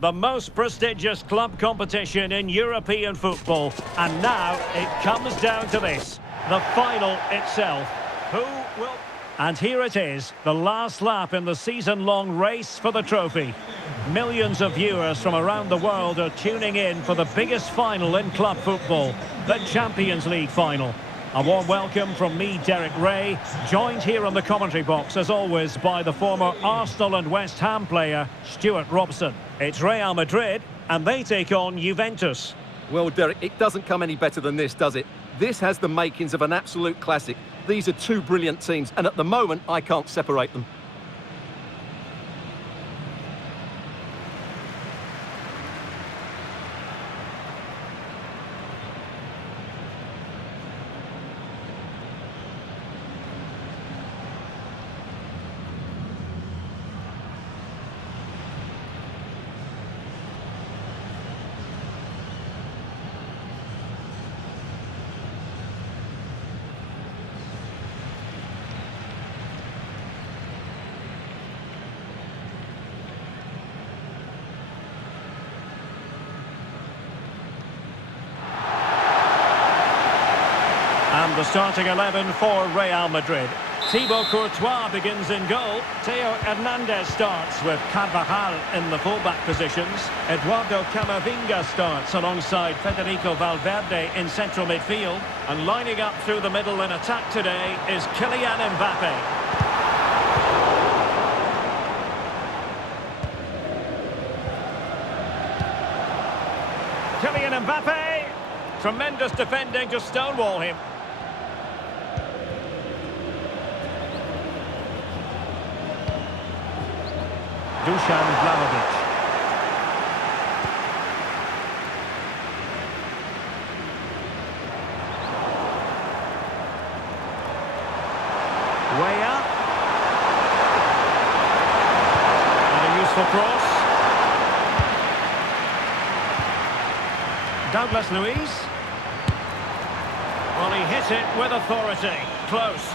The most prestigious club competition in European football. And now it comes down to this. The final itself. Who will... And here it is, the last lap in the season-long race for the trophy. Millions of viewers from around the world are tuning in for the biggest final in club football, the Champions League final. A warm welcome from me, Derek Ray, joined here on the commentary box, as always, by the former Arsenal and West Ham player, Stuart Robson. It's Real Madrid, and they take on Juventus. Well, Derek, it doesn't come any better than this, does it? This has the makings of an absolute classic. These are two brilliant teams, and at the moment, I can't separate them. And the starting 11 for Real Madrid. Thibaut Courtois begins in goal. Theo Hernandez starts with Carvajal in the fullback positions. Eduardo Camavinga starts alongside Federico Valverde in central midfield. And lining up through the middle in attack today is Kylian Mbappe. Kylian Mbappe! Tremendous defending to stonewall him. Dusan Vlahovic. Way up. And a useful cross. Douglas Luiz. Well, he hit it with authority. Close.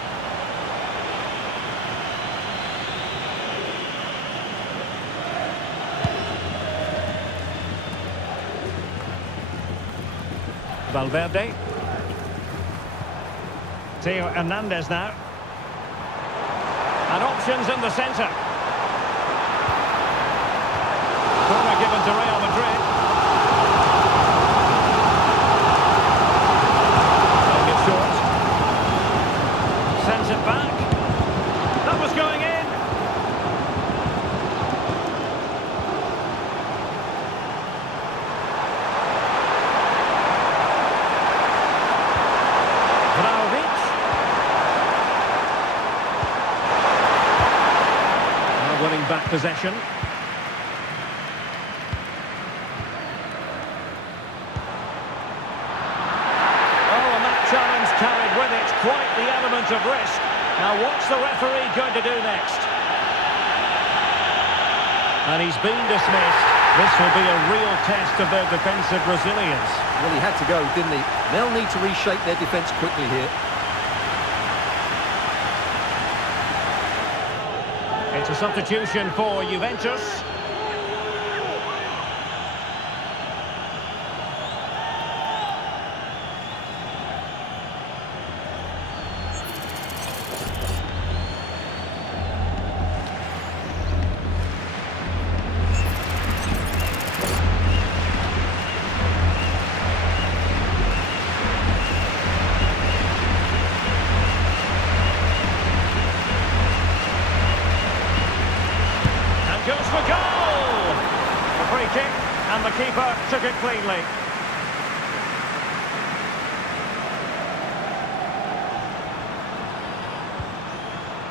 Valverde. Theo Hernandez now. And options in the centre. Corner given to Real Madrid. Playing it short. Sends it back. That was going in. Winning back possession. Oh, and that challenge carried with it quite the element of risk. Now what's the referee going to do next? And he's been dismissed. This will be a real test of their defensive resilience. Well, he had to go, didn't he? They'll need to reshape their defence quickly here. It's a substitution for Juventus. Goes for goal! A free kick, and the keeper took it cleanly.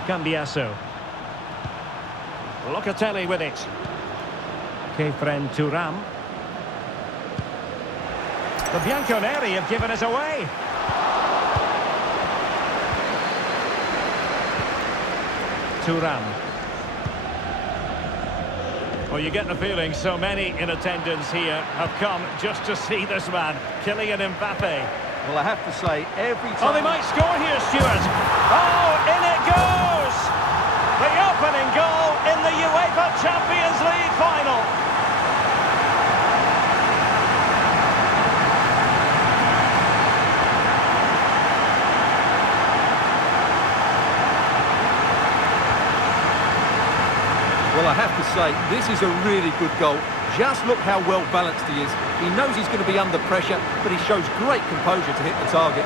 Cambiasso. Locatelli with it. Kefren Turam. The Bianconeri have given it away. Turam. Well, you get the feeling so many in attendance here have come just to see this man, Kylian Mbappe. Well, I have to say, every time... Oh, they might score here, Stuart. Oh, in it goes! The opening goal in the UEFA Champions League final. Well, I have to say, this is a really good goal. Just look how well balanced he is. He knows he's going to be under pressure, but he shows great composure to hit the target.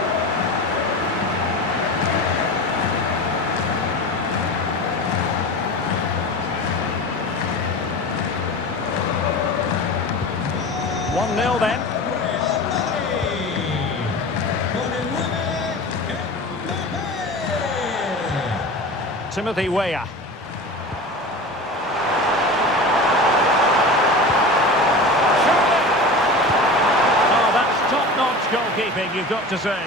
One 0 then. Timothy Weah. Top-notch goalkeeping, you've got to say.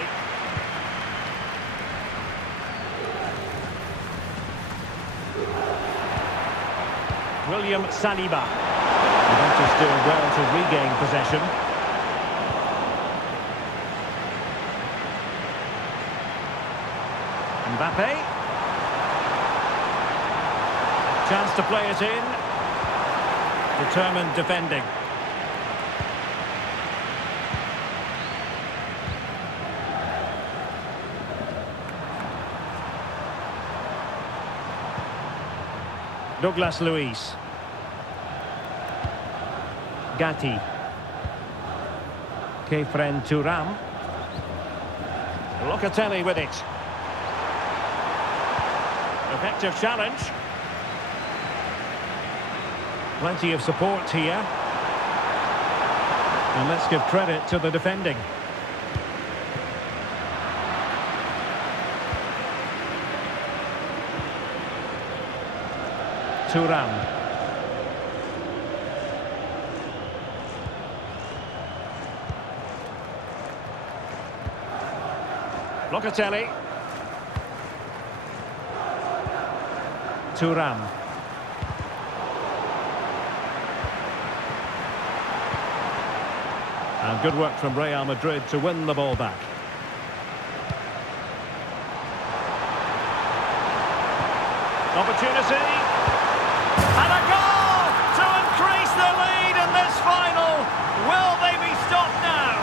William Saliba. Juventus doing well to regain possession. Mbappe. Chance to play it in. Determined defending. Douglas Luiz. Gatti. Kefren Turan. Locatelli with it. Effective challenge. Plenty of support here. And let's give credit to the defending. Turan. Locatelli. Turan. And good work from Real Madrid to win the ball back. Opportunity. And a goal to increase the lead in this final. Will they be stopped now?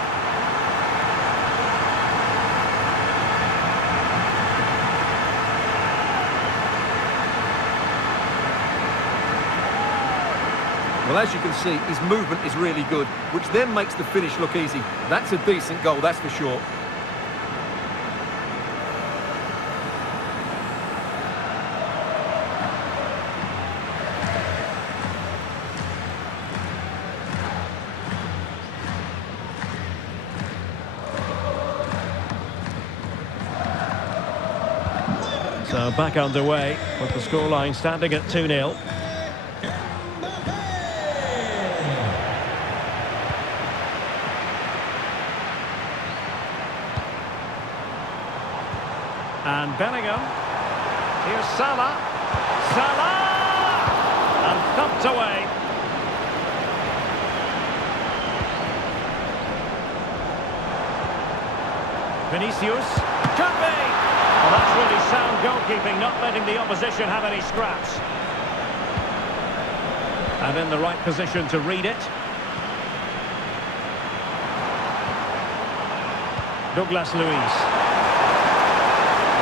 Well, as you can see, his movement is really good, which then makes the finish look easy. That's a decent goal, that's for sure. So back underway with the scoreline standing at 2-0. And Bellingham. Here's Salah. Salah! And thumped away. Vinicius. Could be! Well, that's really sound goalkeeping, not letting the opposition have any scraps. And in the right position to read it. Douglas Luiz.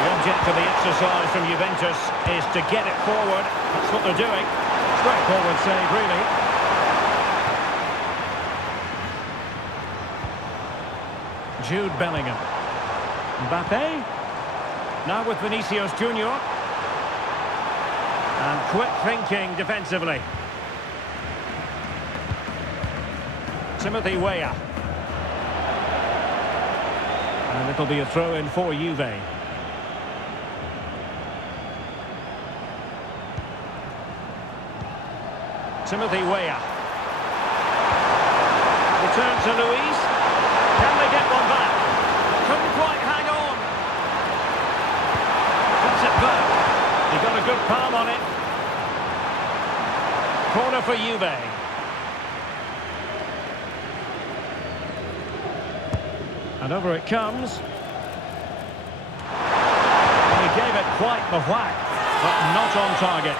The object of the exercise from Juventus is to get it forward. That's what they're doing. Straightforward save, really. Jude Bellingham. Mbappe. Now with Vinicius Junior. And quick thinking defensively. Timothy Weah. And it'll be a throw-in for Juve. Timothy Weah. Return to Luiz. Can they get one back? Couldn't quite hang on. That's it back. He got a good palm on it. Corner for Juve. And over it comes. And he gave it quite the whack, but not on target.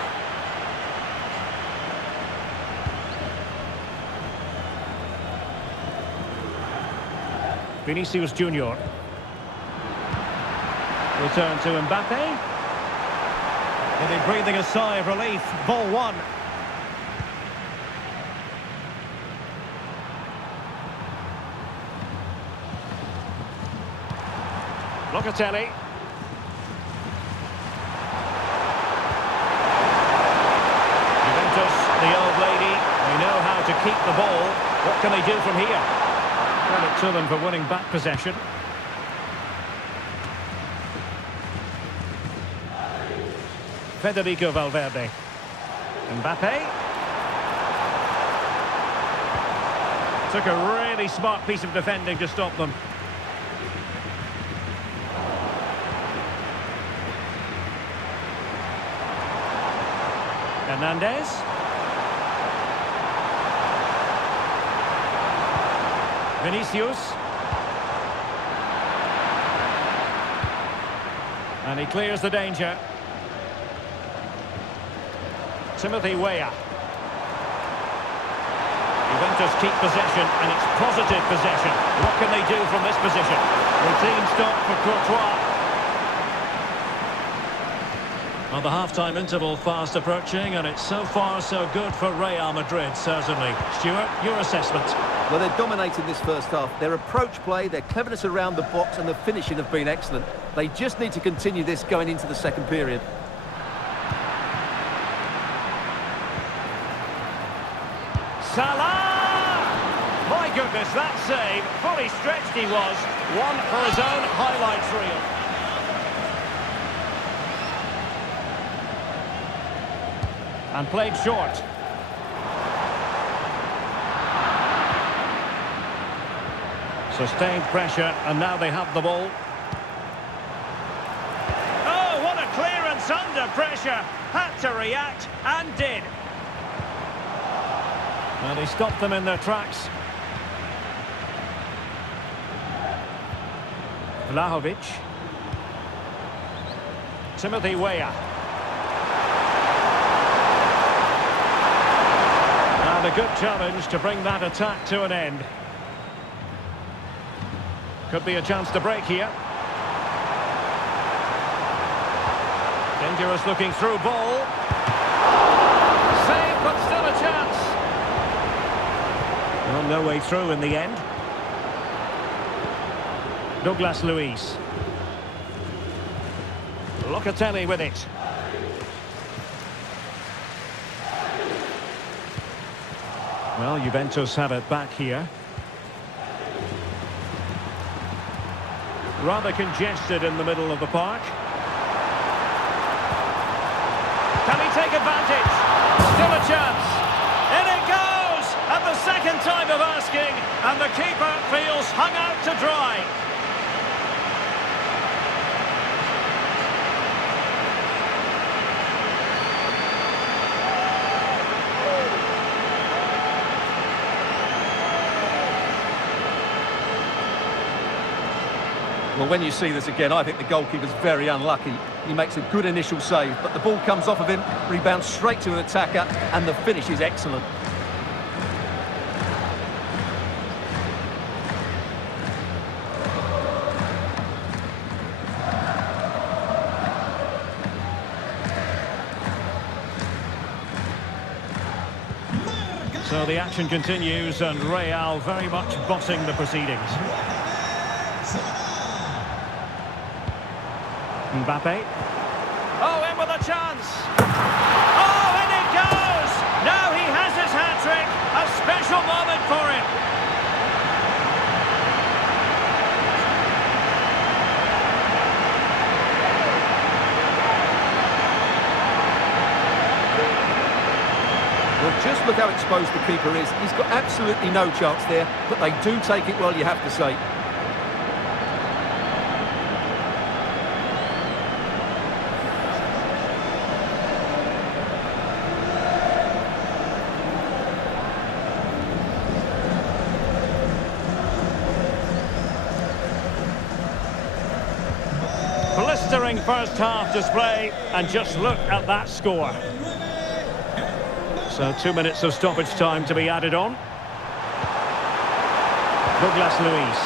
Vinicius Junior. Return to Mbappe. Maybe breathing a sigh of relief. Ball one. Locatelli. Juventus, the old lady, they know how to keep the ball. What can they do from here? Credit to them for winning back possession. Federico Valverde. Mbappe. Took a really smart piece of defending to stop them. Hernandez. Vinicius. And he clears the danger. Timothy Weah. Juventus keep possession, and it's positive possession. What can they do from this position? Routine stop for Courtois. Well, the half-time interval fast approaching, and it's so far so good for Real Madrid, certainly. Stuart, your assessment? Well, they're dominating this first half. Their approach play, their cleverness around the box and the finishing have been excellent. They just need to continue this going into the second period. Salah! My goodness, that save. Fully stretched he was. One for his own highlights reel. And played short. Sustained pressure, and now they have the ball. Oh, what a clearance under pressure. Had to react, and did. Well, he stopped them in their tracks. Vlahovic. Timothy Weah. And a good challenge to bring that attack to an end. Could be a chance to break here. Dangerous looking through ball. Save, but still a chance. Well, no way through in the end. Douglas Luiz. Locatelli with it. Well, Juventus have it back here. Rather congested in the middle of the park. Can he take advantage? Still a chance. In it goes! At the second time of asking, and the keeper feels hung out to dry. Well, when you see this again, I think the goalkeeper's very unlucky. He makes a good initial save, but the ball comes off of him, rebounds straight to an attacker, and the finish is excellent. So the action continues, and Real very much bossing the proceedings. Mbappe. Oh, in with a chance. Oh, in it goes! Now he has his hat-trick. A special moment for him. Well, just look how exposed the keeper is. He's got absolutely no chance there, but they do take it well, you have to say. Blistering first half display, and just look at that score. So 2 minutes of stoppage time to be added on. Douglas Luiz.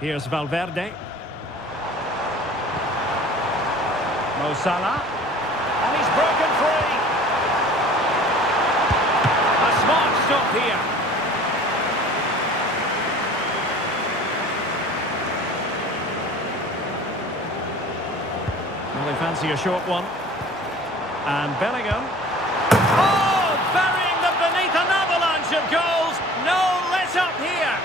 Here's Valverde. Mo Salah. And he's broken free. A smart stop here. Well, they fancy a short one. And Bellingham. Oh, burying them beneath an avalanche of goals. No let up here.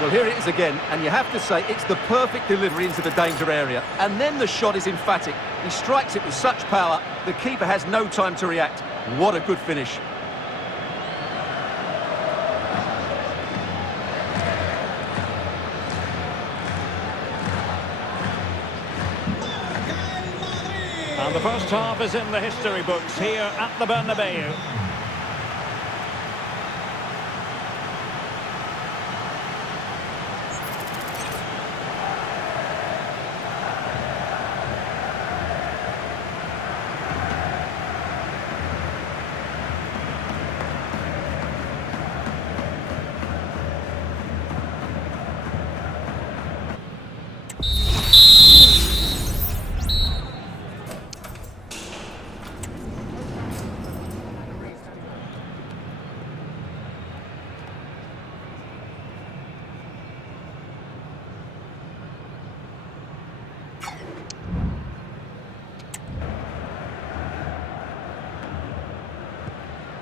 Well, here it is again, and you have to say it's the perfect delivery into the danger area. And then the shot is emphatic. He strikes it with such power, the keeper has no time to react. What a good finish. And the first half is in the history books here at the Bernabeu.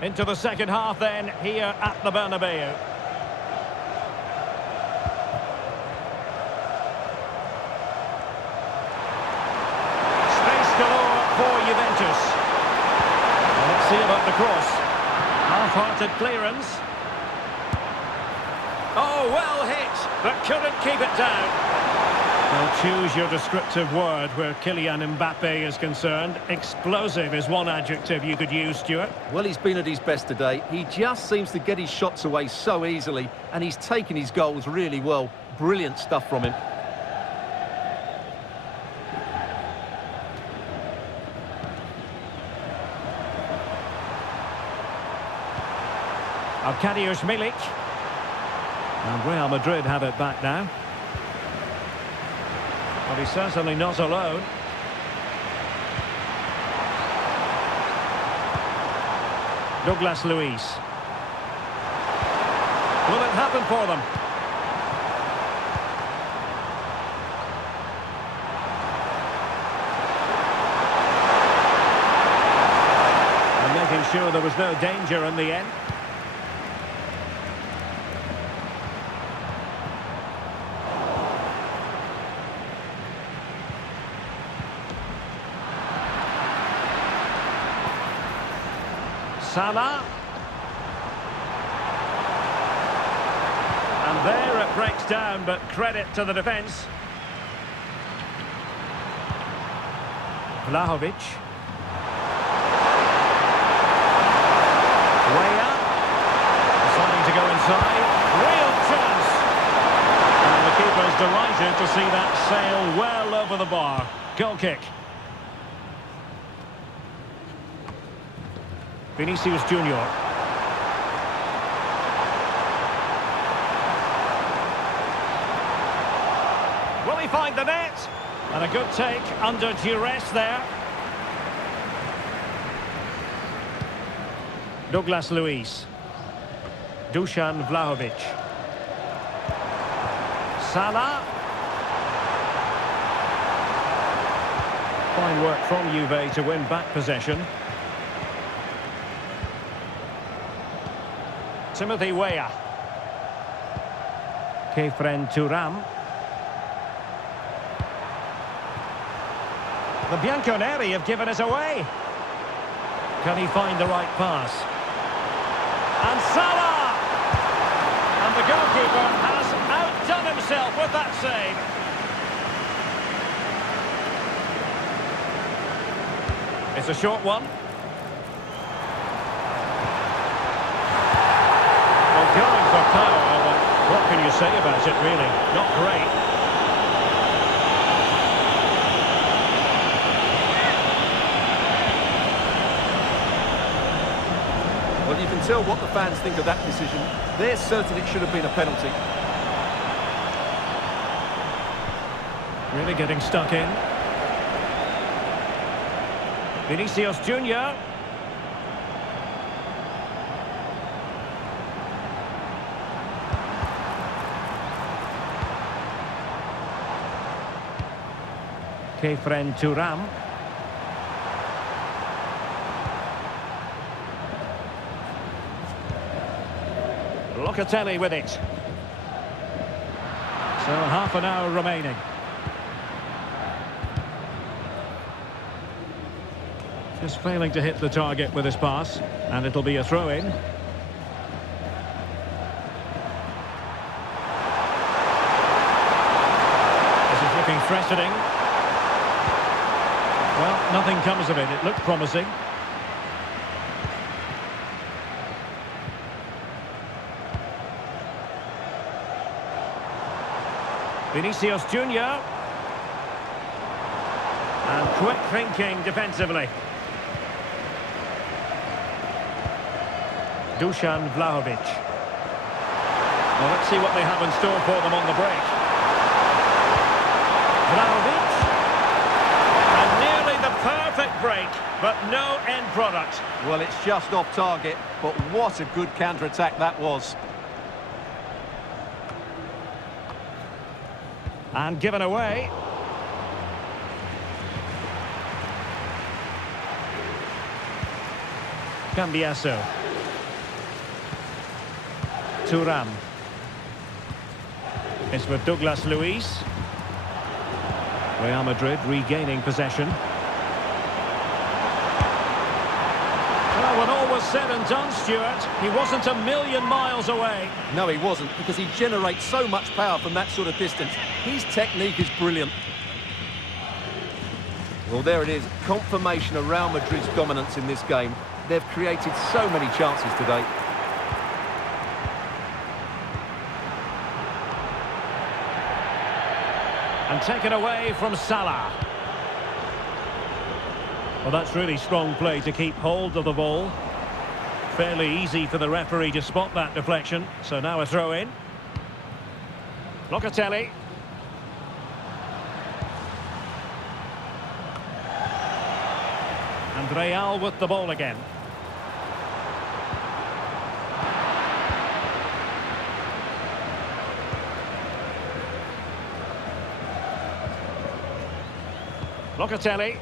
Into the second half then, here at the Bernabeu. Space galore for Juventus. Well, let's see about the cross. Half-hearted clearance. Oh, well hit, but couldn't keep it down. Well, choose your descriptive word where Kylian Mbappe is concerned. Explosive is one adjective you could use, Stuart. Well, he's been at his best today. He just seems to get his shots away so easily, and he's taken his goals really well. Brilliant stuff from him. Arkadiusz Milik. And Real Madrid have it back now. But he's certainly not alone. Douglas Luiz. Will it happen for them? And making sure there was no danger in the end. Salah. And there it breaks down, but credit to the defence. Vlahovic. Weah. Deciding to go inside. Real chance. And the keeper's delighted to see that sail well over the bar. Goal kick. Vinicius Junior. Will he find the net? And a good take under duress there. Douglas Luiz. Dusan Vlahovic. Salah. Fine work from Juve to win back possession. Timothy Weah. Kefren Turam. The Bianconeri have given us away. Can he find the right pass? And Salah! And the goalkeeper has outdone himself with that save. It's a short one. Going for power, but what can you say about it, really? Not great. Well, you can tell what the fans think of that decision. They're certain it should have been a penalty. Really getting stuck in. Vinicius Junior. Kefren Turam. Locatelli with it. So half an hour remaining. Just failing to hit the target with his pass, and it'll be a throw-in. This is looking threatening. Well, nothing comes of it. It looked promising. Vinicius Junior. And quick thinking defensively. Dusan Vlahovic. Well, let's see what they have in store for them on the break. Vlahovic. And nearly the perfect break, but no end product. Well, it's just off target, but what a good counter-attack that was. And given away. Cambiasso. Turan. It's with Douglas Luiz. Real Madrid regaining possession. Well, when all was said and done, Stuart, he wasn't a million miles away. No, he wasn't, because he generates so much power from that sort of distance. His technique is brilliant. Well, there it is. Confirmation of Real Madrid's dominance in this game. They've created so many chances today. And taken away from Salah. Well, that's really strong play to keep hold of the ball. Fairly easy for the referee to spot that deflection. So now a throw-in. Locatelli. And Real with the ball again. Locatelli.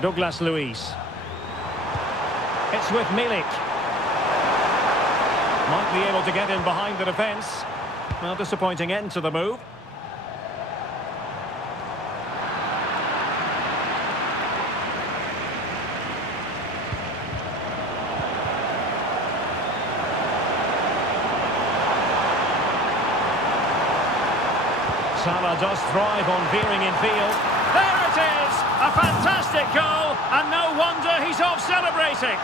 Douglas Luiz. It's with Milik. Might be able to get in behind the defence. Well, disappointing end to the move. Salah does thrive on veering in field. There it is! A fantastic goal, and no wonder he's off celebrating.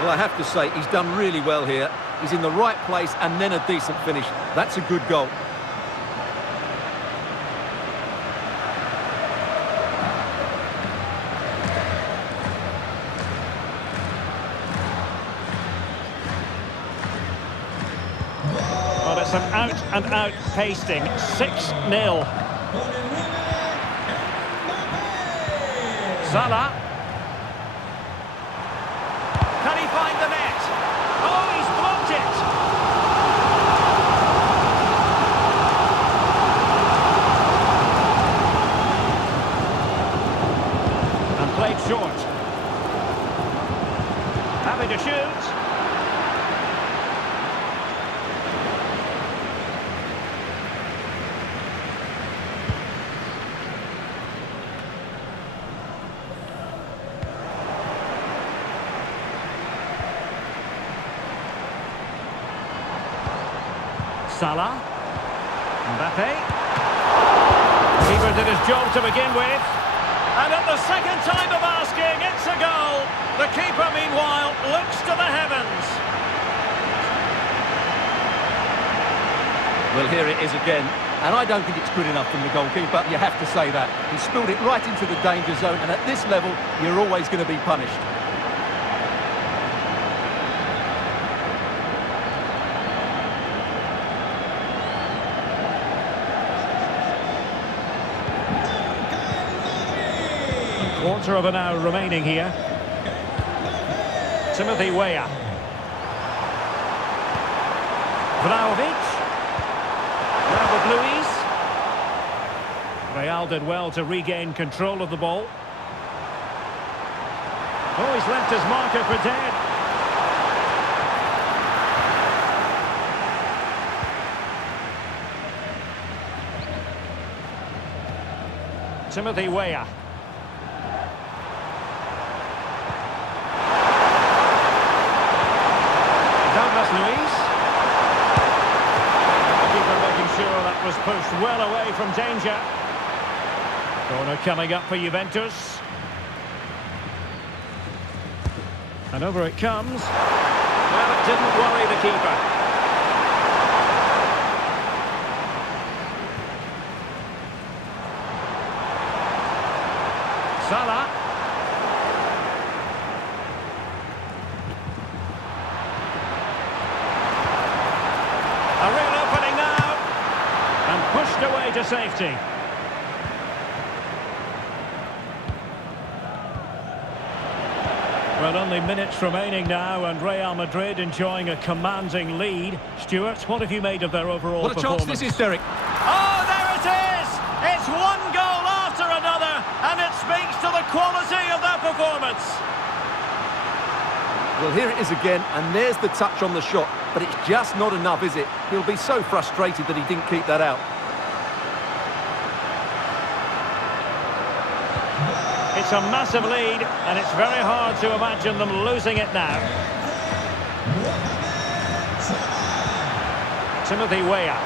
Well, I have to say, he's done really well here. He's in the right place and then a decent finish. That's a good goal. Well, it's an out-and-out pasting. 6-0. Salah. Can he find the net? Oh, he's blocked it! And played short. Having to shoot. Salah. Mbappe. Keeper did his job to begin with. And at the second time of asking, it's a goal. The keeper, meanwhile, looks to the heavens. Well, here it is again. And I don't think it's good enough from the goalkeeper, you have to say that. He spilled it right into the danger zone, and at this level, you're always going to be punished. Quarter of an hour remaining here. Timothy Weah. Vlahovic. Now with Luis. Real did well to regain control of the ball. Oh, he's left his marker for dead. Timothy Weah. Luis. The keeper making sure that was pushed well away from danger. Corner coming up for Juventus. And over it comes. Well, it didn't worry the keeper. Salah. A real opening now, and pushed away to safety. Well, only minutes remaining now, and Real Madrid enjoying a commanding lead. Stuart, what have you made of their overall performance? What a chance this is, Derek. Oh, there it is! It's one goal after another, and it speaks to the quality of their performance. Well, here it is again, and there's the touch on the shot, but it's just not enough, is it? He'll be so frustrated that he didn't keep that out. It's a massive lead, and it's very hard to imagine them losing it now. Timothy Weah.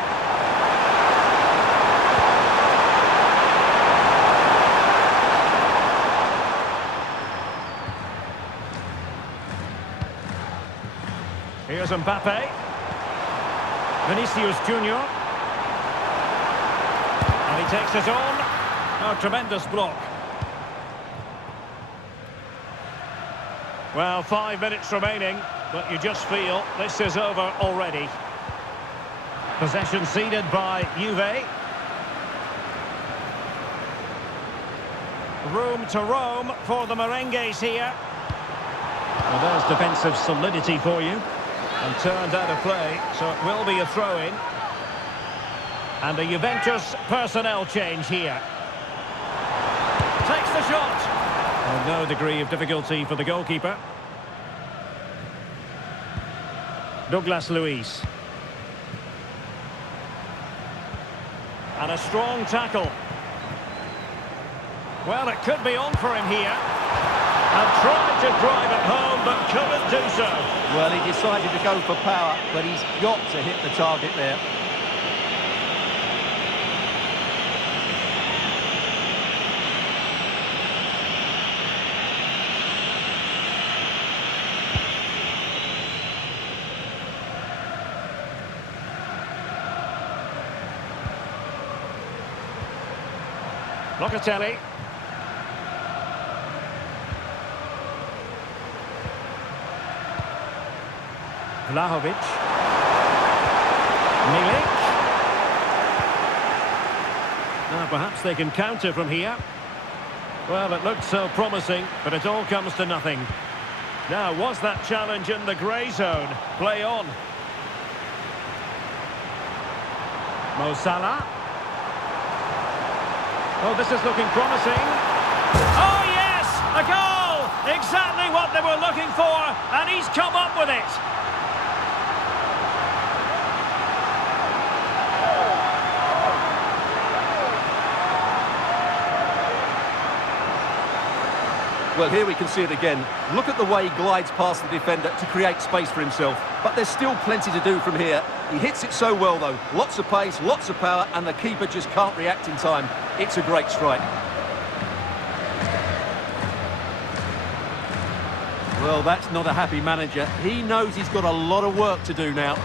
Here's Mbappe. Vinicius Junior. And he takes it on. Oh, tremendous block. Well, 5 minutes remaining, but you just feel this is over already. Possession ceded by Juve. Room to roam for the merengues here. Well, there's defensive solidity for you. And turned out of play, so it will be a throw-in. And a Juventus personnel change here. Takes the shot. And no degree of difficulty for the goalkeeper. Douglas Luis. And a strong tackle. Well, it could be on for him here. And tried to drive it home, but couldn't do so. Well, he decided to go for power, but he's got to hit the target there. Locatelli. Vlahovic. Milik. Now perhaps they can counter from here. Well, it looked so promising, but it all comes to nothing. Now, was that challenge in the grey zone? Play on. Mo Salah. Oh, this is looking promising. Oh, yes! A goal! Exactly what they were looking for, and he's come up with it. Well, here we can see it again. Look at the way he glides past the defender to create space for himself. But there's still plenty to do from here. He hits it so well, though. Lots of pace, lots of power, and the keeper just can't react in time. It's a great strike. Well, that's not a happy manager. He knows he's got a lot of work to do now.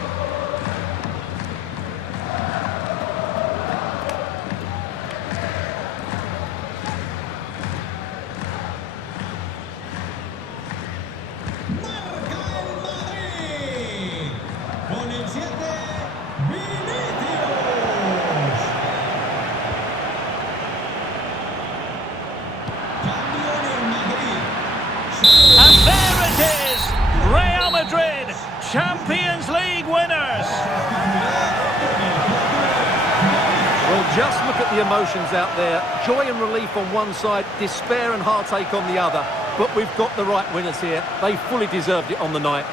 Champions League winners! Well, just look at the emotions out there. Joy and relief on one side, despair and heartache on the other. But we've got the right winners here. They fully deserved it on the night.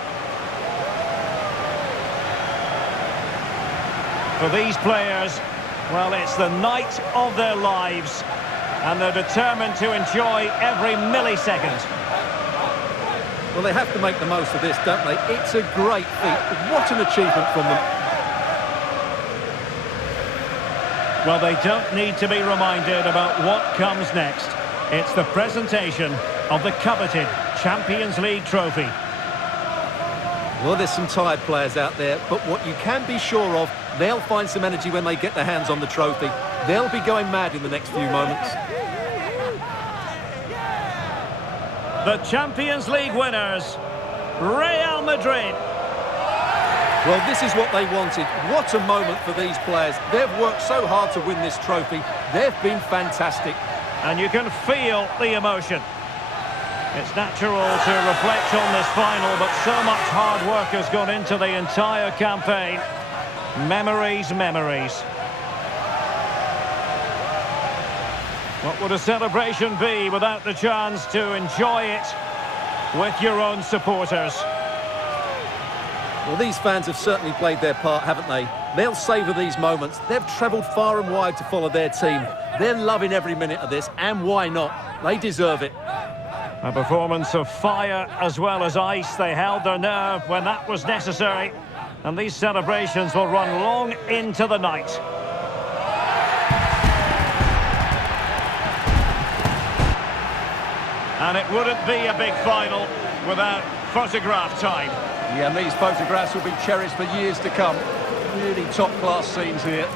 For these players, well, it's the night of their lives, and they're determined to enjoy every millisecond. Well, they have to make the most of this, don't they? It's a great feat. What an achievement from them. Well, they don't need to be reminded about what comes next. It's the presentation of the coveted Champions League trophy. Well, there's some tired players out there, but what you can be sure of, they'll find some energy when they get their hands on the trophy. They'll be going mad in the next few moments. The Champions League winners, Real Madrid. Well, this is what they wanted. What a moment for these players. They've worked so hard to win this trophy. They've been fantastic. And you can feel the emotion. It's natural to reflect on this final, but so much hard work has gone into the entire campaign. Memories, memories. What would a celebration be without the chance to enjoy it with your own supporters? Well, these fans have certainly played their part, haven't they? They'll savour these moments. They've travelled far and wide to follow their team. They're loving every minute of this, and why not? They deserve it. A performance of fire as well as ice. They held their nerve when that was necessary. And these celebrations will run long into the night. And it wouldn't be a big final without photograph time. Yeah, and these photographs will be cherished for years to come. Really top-class scenes here.